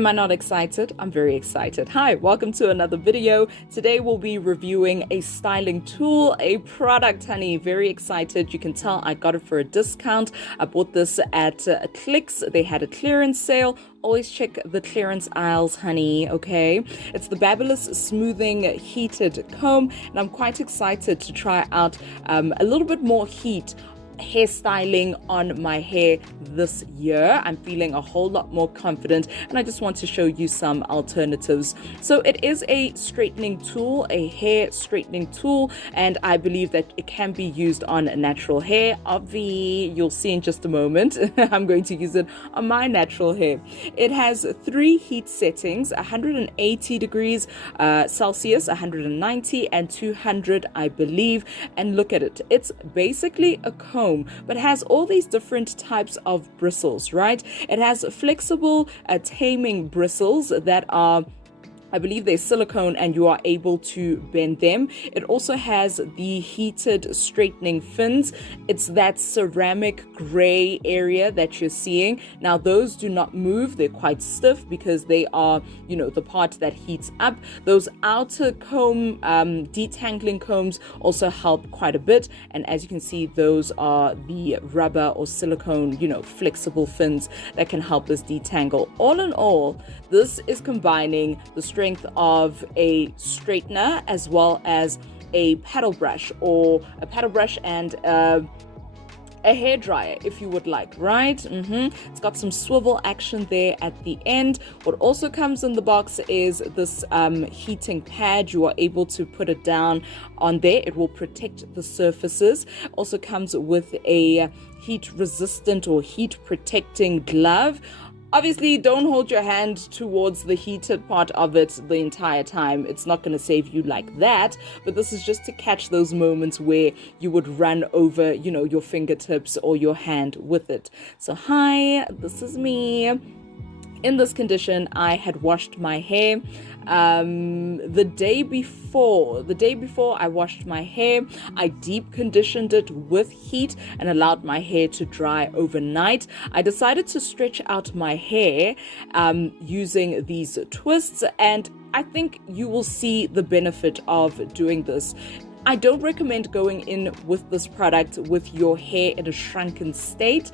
Am I not excited? I'm very excited. Hi, welcome to another video. Today we'll be reviewing a styling tool, a product, honey. Very excited. You can tell I got it for a discount. I bought this at Criss. They had a clearance sale. Always check the clearance aisles, honey, okay? It's the Babyliss Smoothing Heated Comb, and I'm quite excited to try out a little bit more heat hairstyling on my hair this year. I'm feeling a whole lot more confident, and I just want to show you some alternatives. So it is a straightening tool, a hair straightening tool, and I believe that it can be used on natural hair. Obviously, you'll see in just a moment. I'm going to use it on my natural hair. It has 3 heat settings: 180 degrees Celsius, 190 and 200, I believe. And look at it. It's basically a comb, but has all these different types of bristles, right? It has flexible taming bristles that are, I believe they're silicone, and you are able to bend them. It also has the heated straightening fins. It's that ceramic gray area that you're seeing. Now, those do not move. They're quite stiff because they are, the part that heats up. Those outer comb, detangling combs also help quite a bit. And as you can see, those are the rubber or silicone, flexible fins that can help us detangle. All in all, this is combining the strength of a straightener as well as a paddle brush, and a hair dryer, if you would like, right? It's got some swivel action there at the end. What also comes in the box is this heating pad. You are able to put it down on there. It will protect the surfaces. Also comes with a heat resistant or heat protecting glove. Obviously, don't hold your hand towards the heated part of it the entire time. It's not going to save you like that, but this is just to catch those moments where you would run over, your fingertips or your hand with it. So hi, this is me. In this condition, I had washed my hair the day before I washed my hair. I deep conditioned it with heat and allowed my hair to dry overnight. I decided to stretch out my hair using these twists, and I think you will see the benefit of doing this. I don't recommend going in with this product with your hair in a shrunken state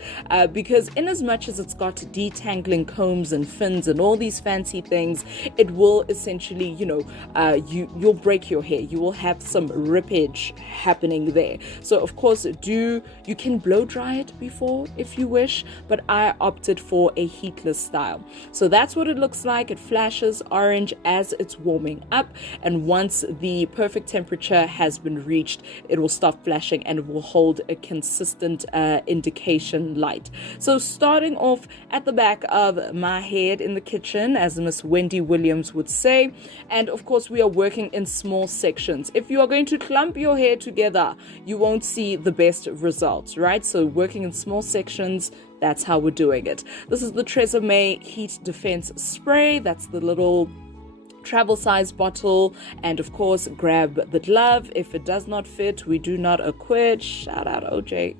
because in as much as it's got detangling combs and fins and all these fancy things, it will essentially, you'll break your hair. You will have some rippage happening there. So of course, you can blow dry it before if you wish, but I opted for a heatless style. So that's what it looks like. It flashes orange as it's warming up, and once the perfect temperature has been reached, it will stop flashing and it will hold a consistent indication light. So starting off at the back of my head in the kitchen, as Miss Wendy Williams would say, and of course we are working in small sections. If you are going to clump your hair together, you won't see the best results, right? So working in small sections, that's how we're doing it. This is the Tresemme Heat Defense Spray. That's the little travel size bottle, and of course grab the glove. If it does not fit, we do not acquit. Shout out OJ.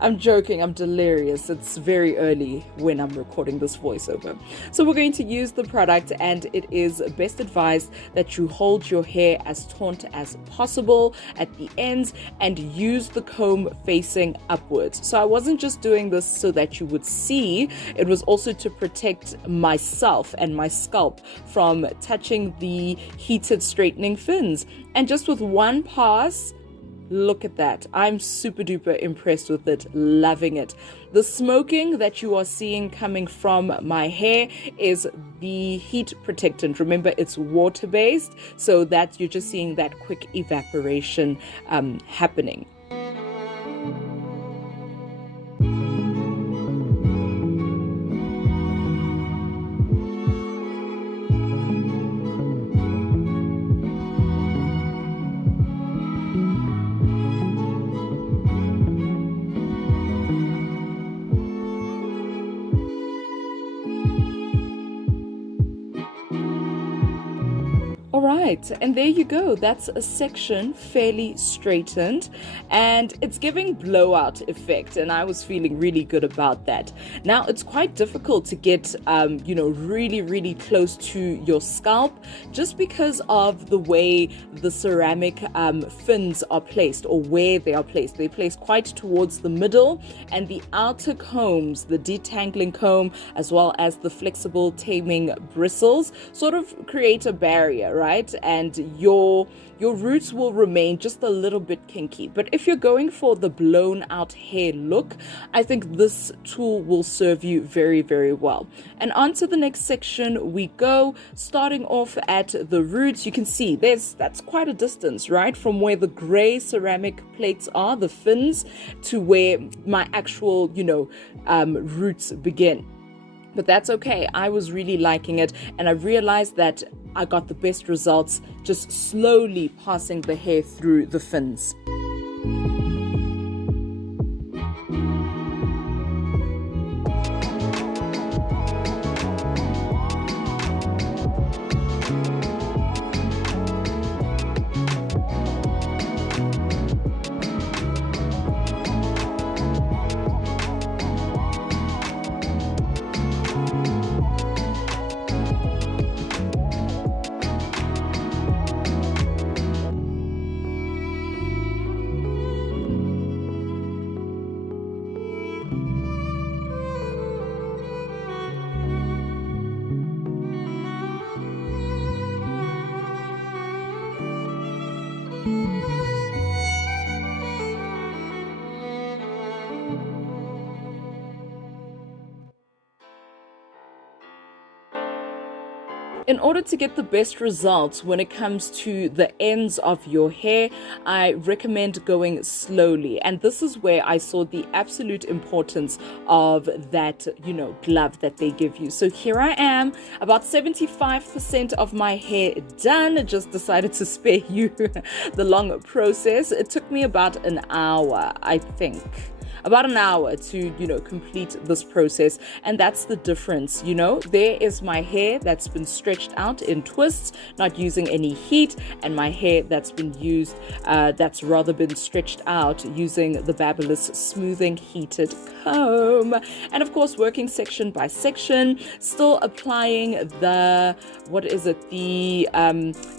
I'm joking, I'm delirious. It's very early when I'm recording this voiceover. So we're going to use the product, and it is best advised that you hold your hair as taut as possible at the ends and use the comb facing upwards. So I wasn't just doing this so that you would see, it was also to protect myself and my scalp from touching the heated straightening fins. And just with one pass, look at that. I'm super duper impressed with it, loving it. The smoking that you are seeing coming from my hair is the heat protectant. Remember, it's water-based, so that you're just seeing that quick evaporation happening. right, and there you go. That's a section fairly straightened, and it's giving blowout effect, and I was feeling really good about that. Now, it's quite difficult to get, really close to your scalp, just because of the way the ceramic fins are placed, or where they are placed. They're placed quite towards the middle, and the outer combs, the detangling comb, as well as the flexible taming bristles, sort of create a barrier, right? And your roots will remain just a little bit kinky. But if you're going for the blown out hair look, I think this tool will serve you very, very well. And on to the next section we go, starting off at the roots. You can see that's quite a distance, right? From where the gray ceramic plates are, the fins, to where my actual, roots begin. But that's okay. I was really liking it, and I realized that I got the best results just slowly passing the hair through the fins. In order to get the best results when it comes to the ends of your hair, I recommend going slowly. And this is where I saw the absolute importance of that, glove that they give you. So here I am, about 75% of my hair done. I just decided to spare you the long process. It took me about an hour, I think. About an hour to, complete this process. And that's the difference, There is my hair that's been stretched out in twists, not using any heat, and my hair that's been used, that's rather been stretched out using the Babyliss smoothing heated comb. And of course, working section by section, still applying the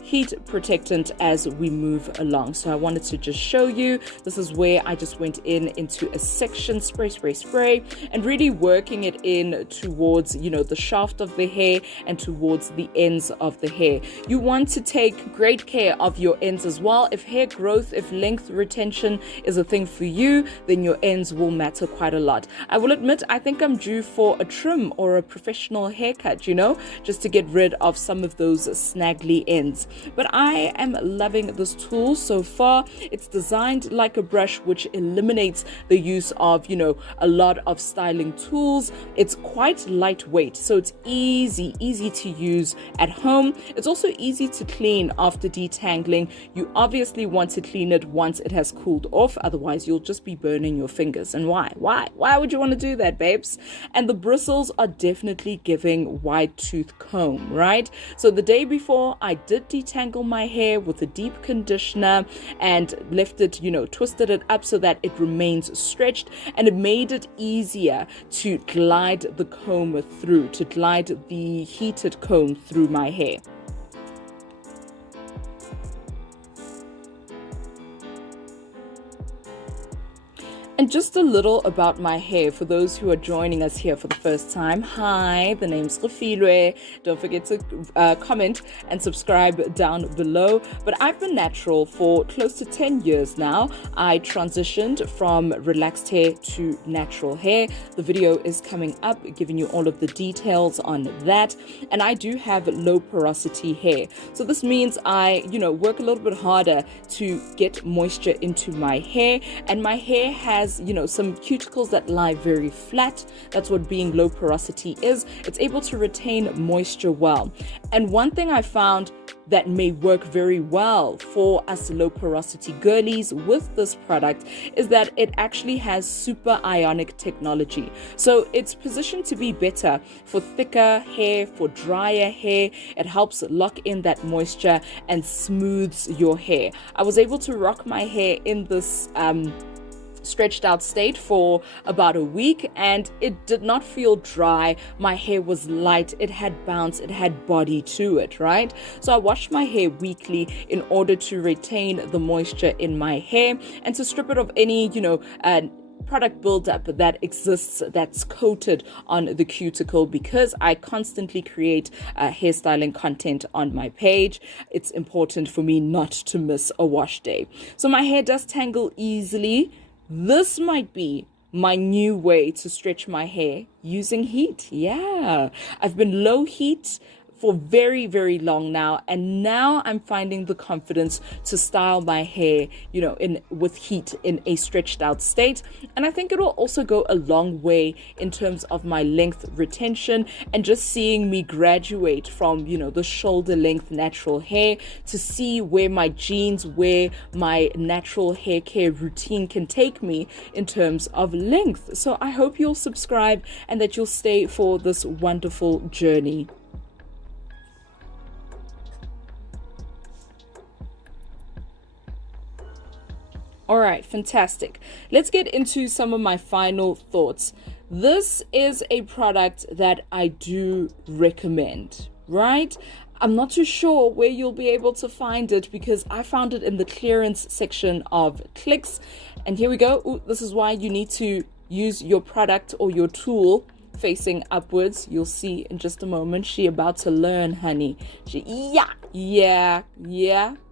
heat protectant as we move along. So I wanted to just show you, this is where I just went into a section, spray, and really working it in towards, the shaft of the hair and towards the ends of the hair. You want to take great care of your ends as well. If hair growth, if length retention is a thing for you, then your ends will matter quite a lot. I will admit, I think I'm due for a trim or a professional haircut, just to get rid of some of those snaggly ends. But I am loving this tool so far. It's designed like a brush, which eliminates the use of, a lot of styling tools. It's quite lightweight, so it's easy to use at home. It's also easy to clean after detangling. You obviously want to clean it once it has cooled off, otherwise you'll just be burning your fingers. And why would you want to do that, babes? And the bristles are definitely giving wide tooth comb, right? So the day before, I did detangle my hair with a deep conditioner and left it, twisted it up so that it remains stretched, and it made it easier to glide the comb through, to glide the heated comb through my hair. And just a little about my hair for those who are joining us here for the first time. Hi, the name's Fifi. Don't forget to comment and subscribe down below. But I've been natural for close to 10 years now. I transitioned from relaxed hair to natural hair. The video is coming up, giving you all of the details on that. And I do have low porosity hair. So this means I, work a little bit harder to get moisture into my hair. And my hair has has, some cuticles that lie very flat. That's what being low porosity is. It's able to retain moisture well. And one thing I found that may work very well for us low porosity girlies with this product is that it actually has super ionic technology. So it's positioned to be better for thicker hair, for drier hair. It helps lock in that moisture and smooths your hair. I was able to rock my hair in this stretched out state for about a week, and it did not feel dry. My hair was light, it had bounce, it had body to it, right? So I washed my hair weekly in order to retain the moisture in my hair and to strip it of any, product buildup that exists that's coated on the cuticle. Because I constantly create hairstyling content on my page, it's important for me not to miss a wash day. So my hair does tangle easily. This might be my new way to stretch my hair using heat. Yeah, I've been low heat for very, very long now, and now I'm finding the confidence to style my hair, with heat in a stretched out state. And I think it will also go a long way in terms of my length retention and just seeing me graduate from, the shoulder length natural hair to see where my genes, where my natural hair care routine can take me in terms of length. So I hope you'll subscribe and that you'll stay for this wonderful journey. All right, fantastic. Let's get into some of my final thoughts. This is a product that I do recommend, right? I'm not too sure where you'll be able to find it because I found it in the clearance section of Criss. And here we go. Ooh, this is why you need to use your product or your tool facing upwards. You'll see in just a moment. She about to learn, honey.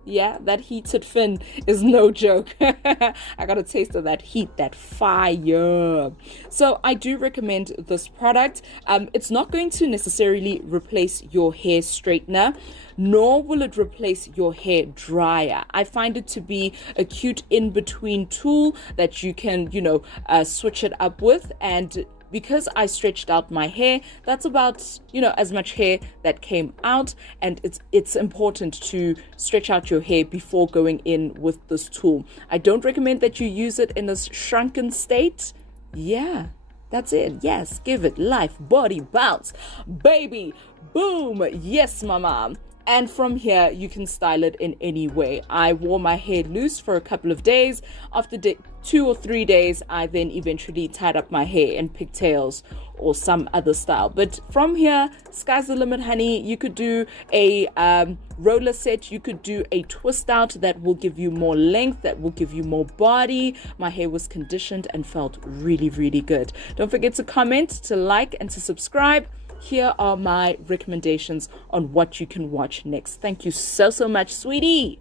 Yeah, that heated fin is no joke. I got a taste of that heat, that fire. So I do recommend this product. It's not going to necessarily replace your hair straightener, nor will it replace your hair dryer. I find it to be a cute in-between tool that you can, switch it up with. And because I stretched out my hair, that's about, as much hair that came out. And it's important to stretch out your hair before going in with this tool. I don't recommend that you use it in a shrunken state. Yeah, that's it. Yes, give it life, body bounce, baby, boom. Yes, mama. And from here, you can style it in any way. I wore my hair loose for a couple of days. After 2 or 3 days, I then eventually tied up my hair in pigtails or some other style. But from here, sky's the limit, honey. You could do a roller set. You could do a twist out that will give you more length, that will give you more body. My hair was conditioned and felt really, really good. Don't forget to comment, to like, and to subscribe. Here are my recommendations on what you can watch next. Thank you so much, sweetie.